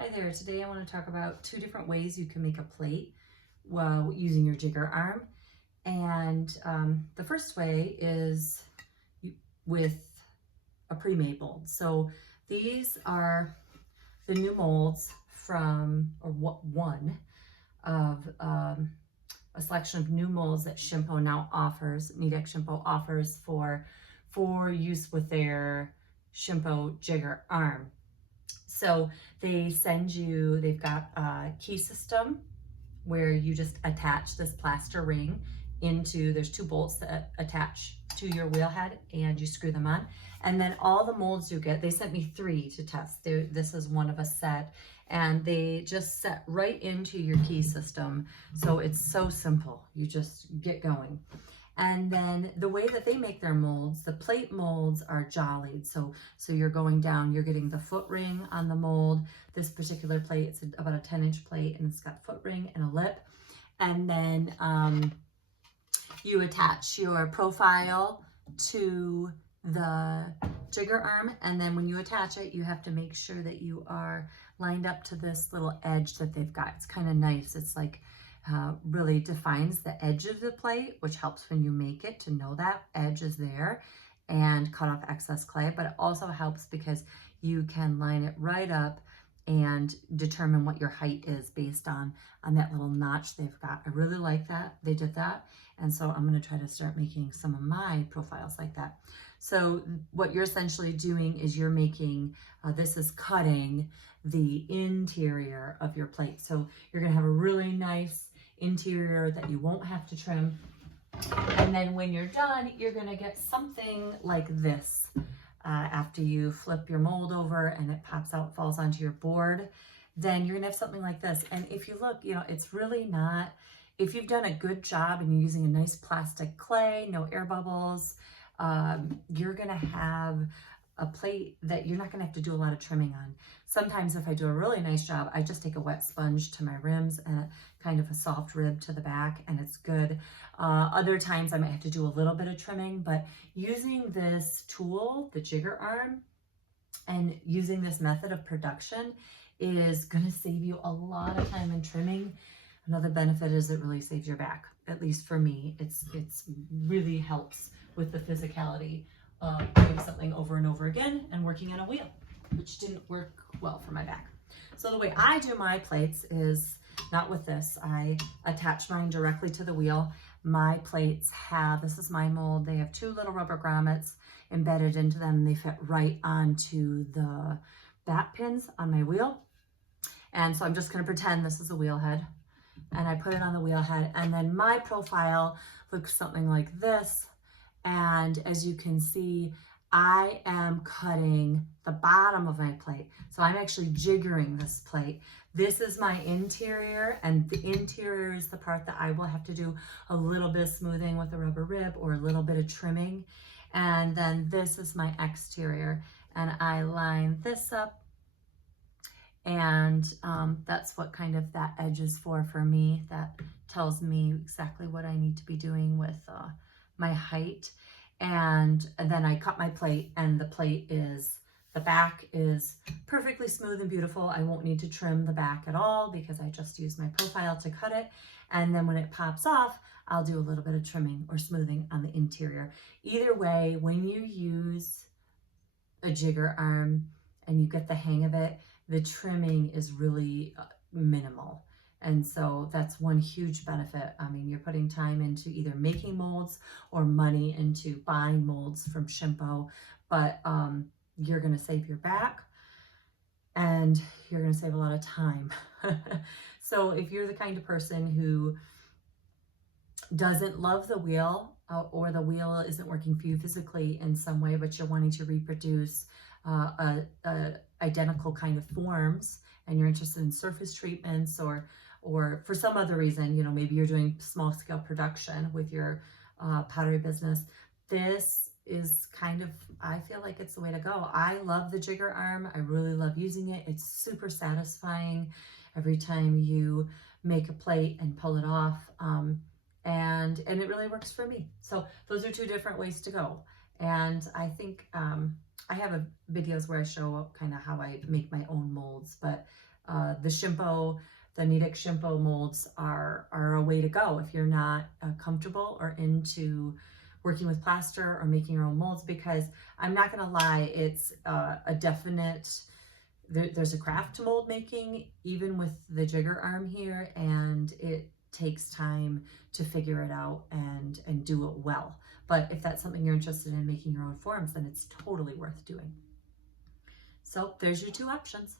Hi there, today I want to talk about two different ways you can make a plate while using your jigger arm. And the first way is with a pre-made mold. So these are the new molds from, or one of a selection of new molds that Shimpo now offers, Shimpo offers for use with their Shimpo jigger arm. So they've got a key system where you just attach this plaster ring there's two bolts that attach to your wheel head and you screw them on. And then all the molds you get, they sent me 3 to test. This is one of a set, and they just set right into your key system. So it's so simple, you just get going. And then the way that they make their molds, the plate molds are jollied. So you're going down, you're getting the foot ring on the mold. This particular plate, it's about a 10-inch plate, and it's got foot ring and a lip. And then you attach your profile to the jigger arm. And then when you attach it, you have to make sure that you are lined up to this little edge that they've got. It's kind of nice. It's like, really defines the edge of the plate, which helps when you make it to know that edge is there and cut off excess clay. But it also helps because you can line it right up and determine what your height is based on that little notch they've got. I really like that they did that, and so I'm going to try to start making some of my profiles like that. So what you're essentially doing is you're making this is cutting the interior of your plate. So you're going to have a really nice interior that you won't have to trim. And then when you're done, you're going to get something like this. After you flip your mold over and it pops out, falls onto your board, then you're going to have something like this. And if you look, it's really not, if you've done a good job and you're using a nice plastic clay, no air bubbles, you're going to have a plate that you're not going to have to do a lot of trimming on. Sometimes if I do a really nice job, I just take a wet sponge to my rims and kind of a soft rib to the back, and it's good. Other times I might have to do a little bit of trimming, but using this tool, the jigger arm, and using this method of production is going to save you a lot of time in trimming. Another benefit is it really saves your back. At least for me, it's really helps with the physicality of doing something over and over again and working on a wheel, which didn't work well for my back. So the way I do my plates is not with this. I attach mine directly to the wheel. My plates this is my mold, they have 2 little rubber grommets embedded into them, and they fit right onto the bat pins on my wheel. And so I'm just going to pretend this is a wheel head, and I put it on the wheel head, and then my profile looks something like this. And as you can see, I am cutting the bottom of my plate. So I'm actually jiggering this plate. This is my interior, and the interior is the part that I will have to do a little bit of smoothing with a rubber rib or a little bit of trimming. And then this is my exterior, and I line this up, and that's what kind of that edge is for me. That tells me exactly what I need to be doing with my height. And then I cut my plate, and the back is perfectly smooth and beautiful. I won't need to trim the back at all because I just use my profile to cut it. And then when it pops off, I'll do a little bit of trimming or smoothing on the interior. Either way, when you use a jigger arm and you get the hang of it, the trimming is really minimal. And so that's one huge benefit. I mean, you're putting time into either making molds or money into buying molds from Shimpo, but you're going to save your back and you're going to save a lot of time. So if you're the kind of person who doesn't love the wheel or the wheel isn't working for you physically in some way, but you're wanting to reproduce identical kind of forms, and you're interested in surface treatments or for some other reason, maybe you're doing small scale production with your pottery business, this is kind of, I feel like it's the way to go. I love the jigger arm. I really love using it. It's super satisfying every time you make a plate and pull it off. And it really works for me. So those are 2 different ways to go. And I think I have videos where I show kind of how I make my own molds, but the Shimpo, the Nidec Shimpo molds are a way to go if you're not comfortable or into working with plaster or making your own molds, because I'm not gonna lie, it's a definite, there's a craft to mold making, even with the jigger arm here, and it takes time to figure it out and do it well. But if that's something you're interested in, making your own forms, then it's totally worth doing. So there's your two options.